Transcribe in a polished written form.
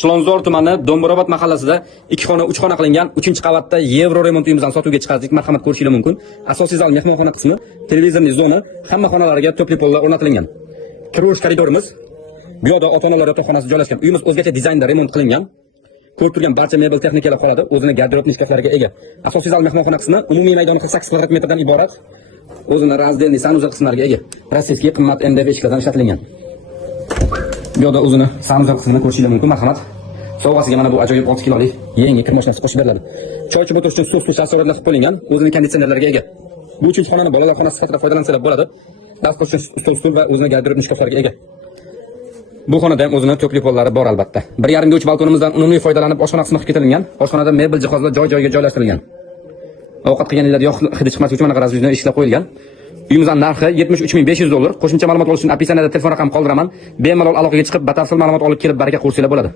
Chilonzor tumani Do'mbirobod mahallasida 2 xona 3 xona qilingan 3-qavatda Yevro remont uyimizdan sotuvga chiqardik. Marhamat ko'rishingiz mumkin. Asosiy zal mehmonxona qismi, televizorli zona, hamma xonalarga to'pli pollar o'rnatilgan. Kirish koridorimiz, bu yerda ota-onalar yotoqxonasi joylashgan. Uyimiz o'zgacha dizaynda remont qilingan. Ko'rib turgan barcha mebel texnikalar qoladi, o'zini garderob shkaflariga ega. Asosiy zal mehmonxona qismi umumiy maydoni 48 kvadrat metrdan iborat. O'zini razdelniy sanuzel qismlariga ega. Rossiyskiy qimmat MDF ishkadan ishlatilgan. Bu yerda o'zini sanuzel qismini ko'rishingiz mumkin. Marhamat. Sovg'asiga mana bu ajoyib 6 kilolik yangi kir mashinasi qo'shib beriladi. Choy ichib o'tirish uchun suv asoratlashib qo'yilgan, o'zining konditsionerlariga ega. Bu 3-xonani bolalar xonasi sifatida foydalansalar bo'ladi. Dastgoh uchun stul va o'zining garderob shkaflariga ega. Bu xonada ham o'zining to'pli pollari bor albatta. 1,5 ga 3 balkonimizdan unumli foydalanib oshxona qismi qilib ketilgan. Oshxonada mebel jihozlar joy-joyiga joylashtirilgan. Ovqat qilganingizda yog' hidi chiqmasligi uchun mana razvedniy ishlab qo'yilgan. Uyimizning narxi $73,500. Qo'shimcha ma'lumot olish uchun opisiyaniyada telefon raqam qoldiraman. Bemalol aloqaga chiqib, batafsil ma'lumot olib kelib baraka ko'rsanglar bo'ladi.